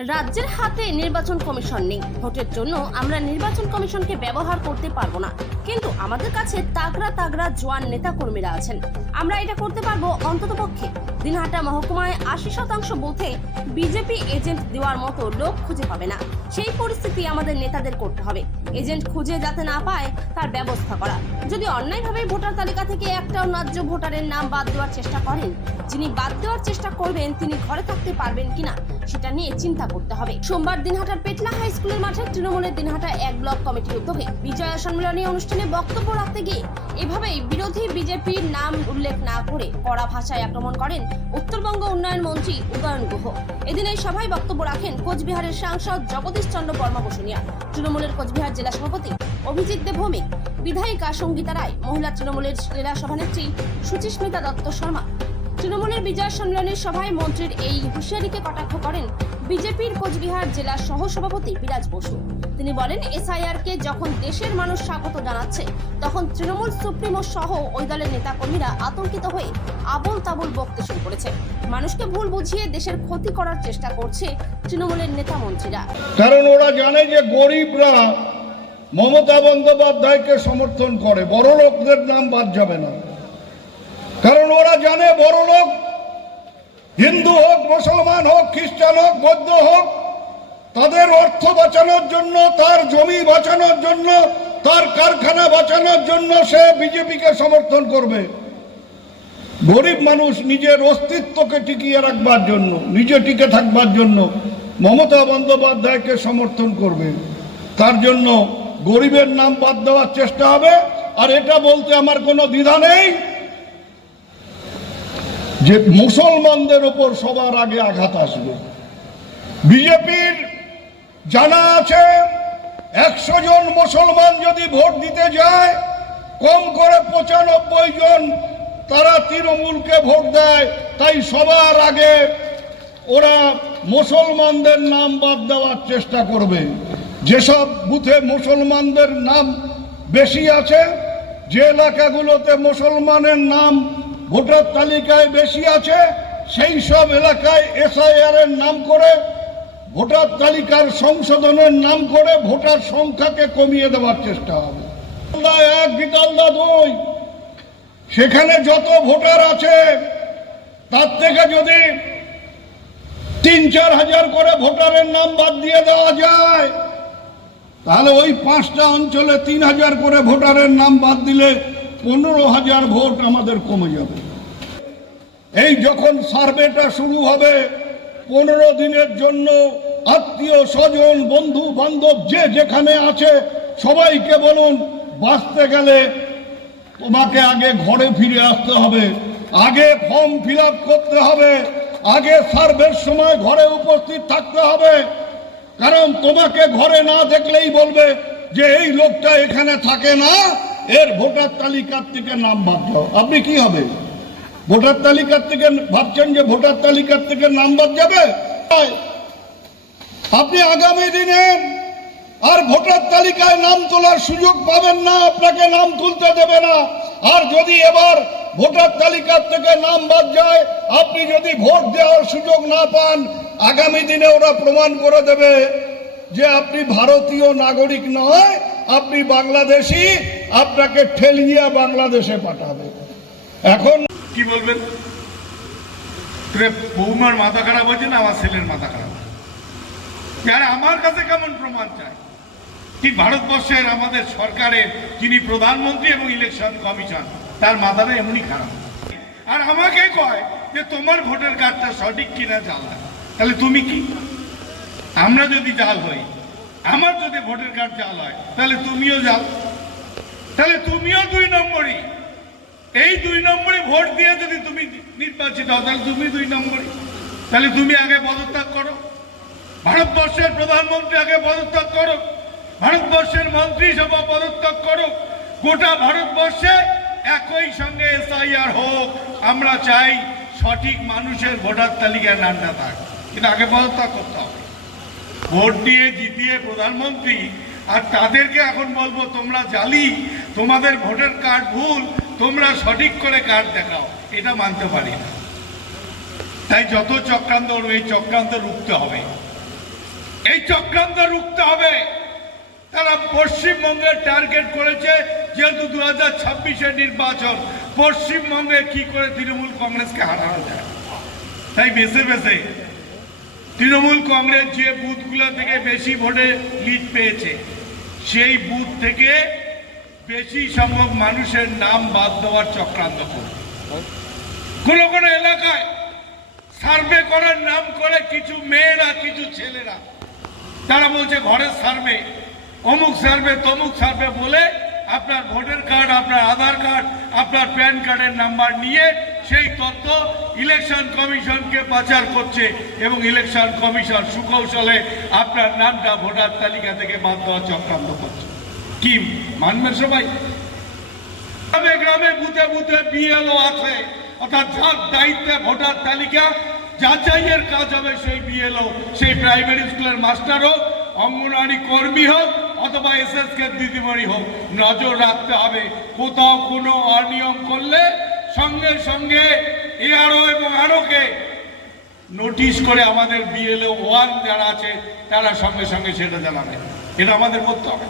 রাজ্যের হাতে নির্বাচন কমিশন নেই। ভোটের জন্য আমরা নির্বাচন কমিশনকে ব্যবহার করতে পারব না। কিন্তু আমাদের কাছে তাগড়া তাগড়া জোয়ান নেতা কর্মীরা আছেন। আমরা এটা করতে পারব অন্ততপক্ষে দিনহাটা মহকুমায় আশি শতাংশ বুথে বিজেপি এজেন্ট দেওয়ার মতো লোক খুঁজে পাবে না। সেই পরিস্থিতি আমাদের নেতাদের করতে হবে। এজেন্ট খুঁজে যাতে না পায়, তার ব্যবস্থা করা। যদি অন্যায়ভাবে ভোটার তালিকা থেকে একটাও ন্যায্য ভোটারের নাম বাদ দেওয়ার চেষ্টা করেন, যিনি বাদ দেওয়ার চেষ্টা করবেন, তিনি ঘরে থাকতে পারবেন কিনা? সেটা নিয়ে চিন্তা করতে হবে। সোমবার দিনহাটার পেটলা হাই স্কুলের মাঠে তৃণমূলের দিনহাটা এক ব্লক কমিটির উদ্যোগে বিজয়া সম্মেলনী অনুষ্ঠানে বক্তব্য রাখতে গিয়ে এভাবেই বিরোধী বিজেপির নাম উল্লেখ না করে কড়া ভাষায় আক্রমণ করেন উত্তরবঙ্গ উন্নয়ন মন্ত্রী উদয়ন গুহ। এদিন এই সভায় বক্তব্য রাখেন কোচবিহারের সাংসদ জগদীশ চন্দ্র বর্মা বসুনিয়া, তৃণমূলের কোচবিহার জেলা সভাপতি অভিজিৎ দেব ভৌমিক, বিধায়িকা সঙ্গীতা রায়, মহিলা তৃণমূলের জেলা সভানেত্রী সুচিস্মিতা দত্ত শর্মা তৃণমূলের বিজয় সম্মেলনের সভায় মন্ত্রীর এই হুঁশিয়ারিকে কটাক্ষ করেন বিজেপির কোচবিহার জেলার সহ সভাপতি বিরাজ বসু। তিনি বলেন এসআইআর কে যখন দেশের মানুষ স্বাগত জানাচ্ছে, তখন তৃণমূল সুপ্রিমো সহ ওই দলের নেতাকর্মীরা আতঙ্কিত হয়ে আবল তাবল বকতে শুরু করেছে। মানুষকে ভুল বুঝিয়ে দেশের ক্ষতি করার চেষ্টা করছে তৃণমূলের নেতা মন্ত্রীরা। কারণ ওরা জানে যে গরিবরা মমতা বন্দ্যোপাধ্যায়কে সমর্থন করে বড় লোকদের নাম বাদ যাবে না। জানে বড় লোক। হিন্দু হোক, মুসলমান হোক, খ্রিস্টান হোক, বৌদ্ধ হোক, তাদের অর্থ বাঁচানোর জন্য, তার জমি বাঁচানোর জন্য, তার কারখানা বাঁচানোর জন্য সে বিজেপিকে সমর্থন করবে। গরিব মানুষ নিজের অস্তিত্বকে টিকিয়ে রাখবার জন্য, নিজে টিকে থাকবার জন্য মমতা বন্দ্যোপাধ্যায়কে সমর্থন করবে। তার জন্য গরিবের নাম বাদ দেওয়ার চেষ্টা হবে, আর এটা বলতে আমার কোনো দ্বিধা নেই। যে মুসলমানদের ওপর সবার আগে আঘাত আসবে। বিজেপির জানা আছে, একশো জন মুসলমান যদি ভোট দিতে যায়, কম করে পঁচানব্বই জন তারা তৃণমূলকে ভোট দেয়, তাই সবার আগে ওরা মুসলমানদের নাম বাদ দেওয়ার চেষ্টা করবে। যেসব বুথে মুসলমানদের নাম বেশি আছে, যে এলাকাগুলোতে মুসলমানের নাম ভোটার তালিকায় বেশি আছে, সেই সব এলাকায় এসআইআর এর নাম করে, ভোটার তালিকার সংশোধনের নাম করে ভোটার সংখ্যাকে কমিয়ে দেওয়ার চেষ্টা হবে। এক বিতালদা দুই। সেখানে যত ভোটার আছে, তার থেকে যদি তিন, চার হাজার করে ভোটারের নাম বাদ দিয়ে দেওয়া যায়, তাহলে ওই পাঁচটা অঞ্চলে তিন হাজার করে ভোটারের নাম বাদ দিলে পনেরো হাজার ভোট আমাদের কমে যাবে। এই যখন সার্ভেটা শুরু হবে, পনেরো দিনের জন্য আত্মীয় স্বজন, বন্ধু বান্ধব যে যেখানে আছে, সবাইকে বলুন, বাঁচতে গেলে তোমাকে আগে ঘরে ফিরে আসতে হবে, আগে ফর্ম ফিল করতে হবে, আগে সার্ভের সময় ঘরে উপস্থিত থাকতে হবে। কারণ তোমাকে ঘরে না দেখলেই বলবে যে এই লোকটা এখানে থাকে না। এর ভোটার তালিকার থেকে নাম বাদ দাও। আপনি কি হবে? ভোটার তালিকার থেকে ভাবছেন যে ভোটার তালিকার থেকে নাম বাদ যাবে? আপনি আগামী দিনে আর ভোটার তালিকায় নাম তোলার সুযোগ পাবেন না, আপনাকে নাম তুলতে দেবে না। আর যদি এবার ভোটার তালিকার থেকে নাম বাদ যায়, আপনি যদি ভোট দেওয়ার সুযোগ না পান, আগামী দিনে ওরা প্রমাণ করে দেবে যে আপনি ভারতীয় নাগরিক নয়, আপনি বাংলাদেশি আপনাকে ঠেলিয়ে বাংলাদেশে পাঠাবে। এখন কি বলবেন? বৌমার মাথা খারাপ হয়েছে না আমার ছেলের মাথা খারাপ? আরে আমার কাছে কেমন প্রমাণ চাই? কি ভারতবর্ষের আমাদের সরকারের যিনি প্রধানমন্ত্রী এবং ইলেকশন কমিশন, তার মাথাটা এমনই খারাপ। আর আমাকে কয় যে তোমার ভোটার কার্ডটা সঠিক কিনা জাল না। তাহলে তুমি কি? আমরা যদি জাল হই, আমার যদি ভোটার কার্ড জাল হয়, তাহলে তুমিও জাল। তাহলে তুমিও দুই নম্বরই। এই দুই নম্বরে ভোট দিয়ে যদি তুমি নির্বাচিত হও, তাহলে তুমি দুই নম্বরে তাহলে তুমি আগে পদত্যাগ করো। ভারতবর্ষের প্রধানমন্ত্রী আগে পদত্যাগ করো। ভারতবর্ষের মন্ত্রিসভা পদত্যাগ করো। গোটা ভারতবর্ষে একই সঙ্গে এসআইআর হোক, আমরা চাই সঠিক মানুষের ভোটার তালিকায় নামটা থাক। কিন্তু আগে পদত্যাগ করতে হবে। ভোট দিয়ে জিতিয়ে প্রধানমন্ত্রী, আর তাদেরকে এখন বলব, তোমরা জালি তোমাদের ভোটার কার্ড ভুল, তোমরা সঠিক করে কার্ড দেখাও। এটা মানতে পারি না। তাই যত চক্রান্ত এই চক্রান্ত রুখতে হবে। এই চক্রান্ত রুখতে হবে। তারা পশ্চিমবঙ্গের টার্গেট করেছে, যেহেতু দু হাজার ছাব্বিশের নির্বাচন, পশ্চিমবঙ্গে কি করে তৃণমূল কংগ্রেসকে হারানো যায়? তাই বেছে বেছে তৃণমূল কংগ্রেস যে বুথগুলো থেকে বেশি ভোটে লিড পেয়েছে, সেই বুথ থেকে বেশি সংখ্যক মানুষের নাম বাদ দেওয়ার চক্রান্ত করে কোন কোন এলাকায় সার্ভে করার নাম করে কিছু মেয়েরা, কিছু ছেলেরা। তারা বলছে, ঘরের সার্ভে, অমুক সার্ভে, তমুক সার্ভে বলে আপনার ভোটার কার্ড, আপনার আধার কার্ড, আপনার প্যান কার্ডের নাম্বার নিয়ে সেই তথ্য ইলেকশন কমিশনকে পাচার করছে এবং ইলেকশন কমিশন সুকৌশলে আপনার নামটা ভোটার তালিকা থেকে বাদ দেওয়ার চক্রান্ত করছে। কি মানবেন সবাই? গ্রামে গ্রামে বুথে বুথে বিএলও আছে। অর্থাৎ যার দায়িত্বে ভোটার তালিকা, যাচাইয়ের কাজ হবে সেই বিএলও, সেই প্রাইমারি স্কুলের মাস্টার হোক অঙ্গনওয়াড়ি কর্মী হোক অথবা এসএস কে দিদিমণি হোক। নজর রাখতে হবে, কোথাও কোনো অনিয়ম করলে সঙ্গে সঙ্গে এআরও এবং আরোকে নোটিশ করে আমাদের বিএলও ওয়ান যারা আছে, তারা সঙ্গে সঙ্গে সেটা জানাবে। এটা আমাদের করতে হবে।